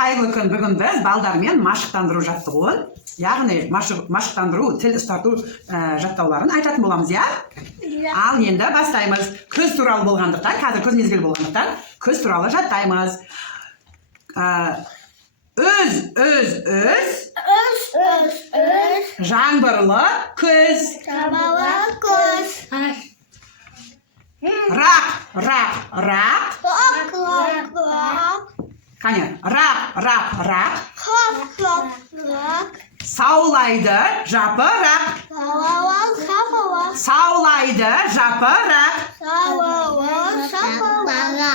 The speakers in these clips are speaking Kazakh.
қайырлы күн. Бүгін біз балалармен машықтандыру жаттығуын, яғни машықтандыру, тіл ұстарту жаттауларын айтатын боламыз, я? Ал енді бастаймыз. Күз туралы болғандықтан, қазір күз мезгілі болғандықтан, күз туралы жаттаймыз. Үз. Жаңбырлы күз. Рақ. Қане, рақ. Саулайды жапырақ.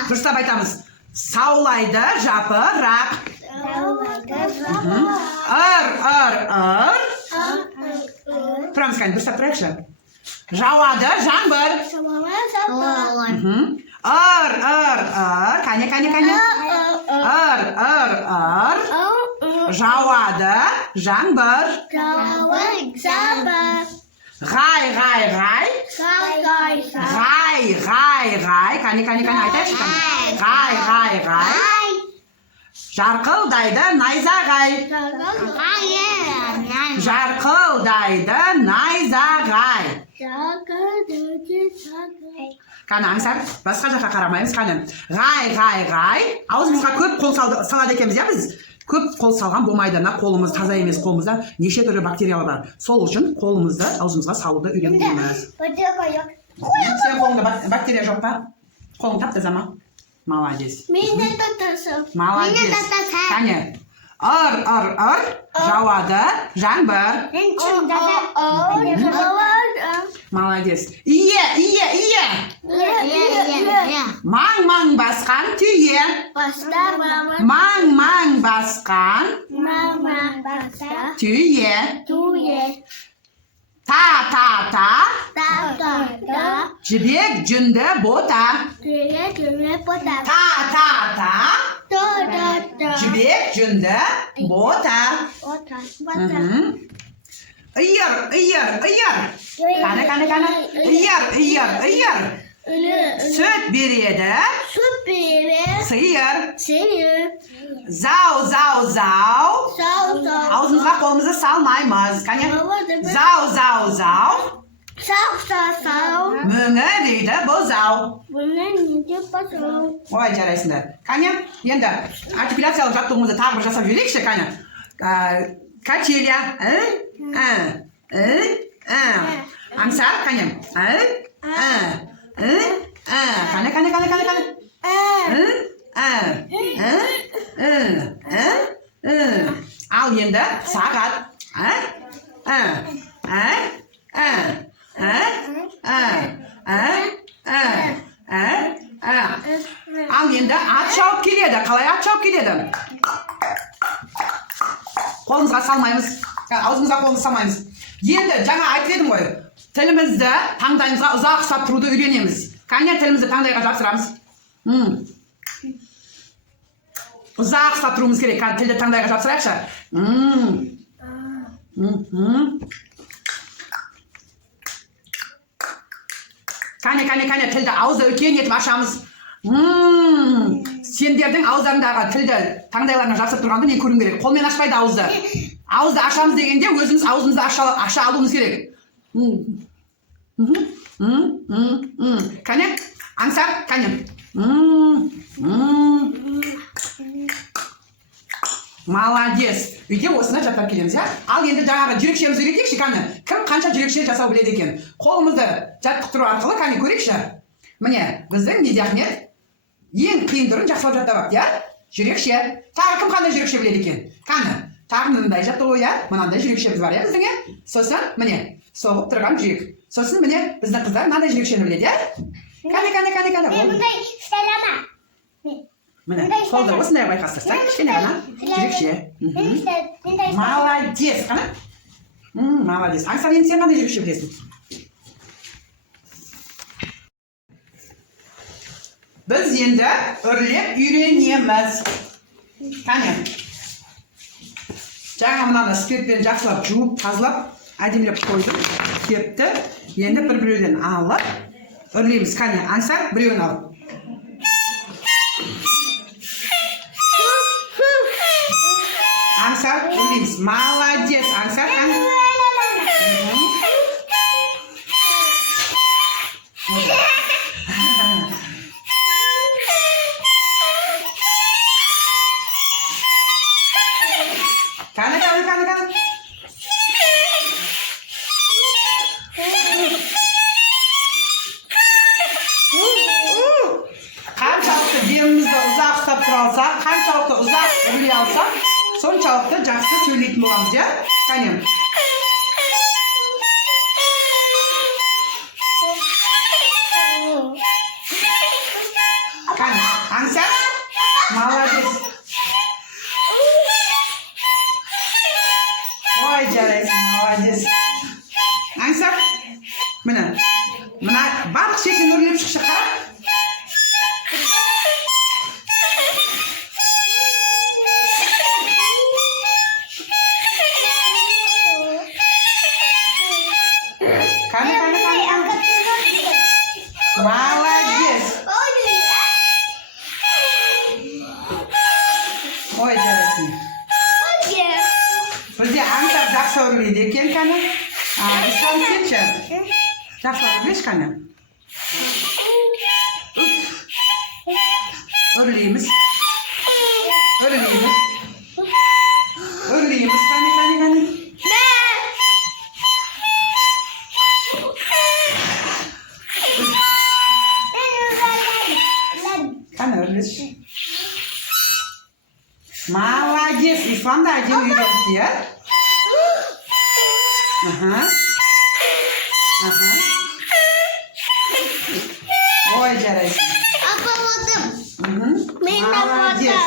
Дұрыстап айтамыз. Саулайды жапырақ. Тұрамыз, қане, дұрыстап тұрайықшы. Жауады жаңбыр. Қане. Жауады жаңбыр. Ғай. Қане, айтайықшы. Ғай. Жарқылдайды найзағай. Қане, аңсар, басқа жаққа қарамаймыз, қане. Ғай. Аузымызға көп қол салады екенбіз, я біз? Көп қол салған болмайды, қолымыз таза емес, қолымызда неше түрлі бактериялар бар. Сол үшін қолымызды аузымызға салуды үйренеміз. Сен қолыңда бактерия жоқ па? Қолың тап-таза ма? Молодец. Молодец. Қане. Жауады жаңбыр. Молодец. Ие. Маң басқан түйе. Маң басқан түйе. Та. Жібек жүнді бота. Та. Жібек жүнді бота. Үйір. Қане. Үйір. Сүт береді. Сиыр. Зау. Аузымызға қолымызды салмаймыз. Қане. Зау. Мөңірейді бұзау. Ой, жарайсыңдар. Қане, енді артикуляциялық жаттығымызды тағы бір жасап жіберейікші, қане. Качеля. Аңсар, қане. Қане. Ал енді сағат. Ал енді ат шауып келеді. Қалай ат шауып келеді? Қолымызға салмаймыз. Аузымызға қолымызды салмаймыз. Енді жаңа айтып едім ғой. Тілімізді таңдайымызға ұзақ ұстап тұруды үйренеміз. Қане тілімізді таңдайға жапсырамыз. Ұзақ ұстап тұруымыз керек. Тілді таңдайға жапсырайықшы. Қане, тілді ауызды үлкен етіп ашамыз. Сендердің ауыздарындағы тілді таңдайларына жапсырып тұрғанды мен көруім керек. Қолмен ашпайды ауызды. Ауызды ашамыз дегенде өзіміз аузымызды аша алуымыз керек. Қане, аңсар, қане. Молодец. Үйде осына жаттап келеміз, я? Ал енді жаңағы жүрекшемізді үйретейікші, қане. Кім қанша жүрекше жасау біледі екен? Қолымызды жаттықтыру арқылы, қане, көрейікші. Міне, біздің Медиахмет ең қиын түрін жақсылап жаттап, я? Жүрекше. Тағы кім қандай жүрекше біледі екен? Қане, тағы мынандай жаттығу, я? Мынандай жүрекшеміз бар, я, біздің, я? Сосын, міне, соғып тұрған жүрек. Сосын, міне, біздің қыздар мынандай жүрекшені біледі, я? Қане. Міне, қолды осындай байқастырсақ, кішкене ғана жүрекше. Молодец, қана. Молодец. Аңсар, енді сен қандай жүрекше білесің? Біз енді үрлеп үйренеміз. Қане. Жаңа мынаны спиртпен жақсылап жуып, тазалап, әдемілеп қойдым. Кепті. Енді бір-біреуден алып, үрлейміз. Қане, аңсар, біреуін алып. Аңсар, өрлейміз. Молодец, аңсар, қане. Қане. Қаншалықты демімізді ұзақ ұстап тұра алсақ, қаншалықты ұзақ үрлей алсақ, соншалықты жақсы сөйлейтін боламыз, иә? Қане. Қане, аңсар? Молодец. Ой, жарайсың, молодец. Аңсар? Мына барлық шекені үрлеп шықшы, қара. Қане. Молодец. Ой, жарайсың. Бізде аңсар жақсы үрлейді екен, қане. Ислам сенші? Жақсы үрлеш, қане. Үрлейміз. Үрлейміз, қане. Қане үрлеш. Молодец, Ислам да әдемі үйренді, иә? Ой, жарайсың. Апалладым. Молодец.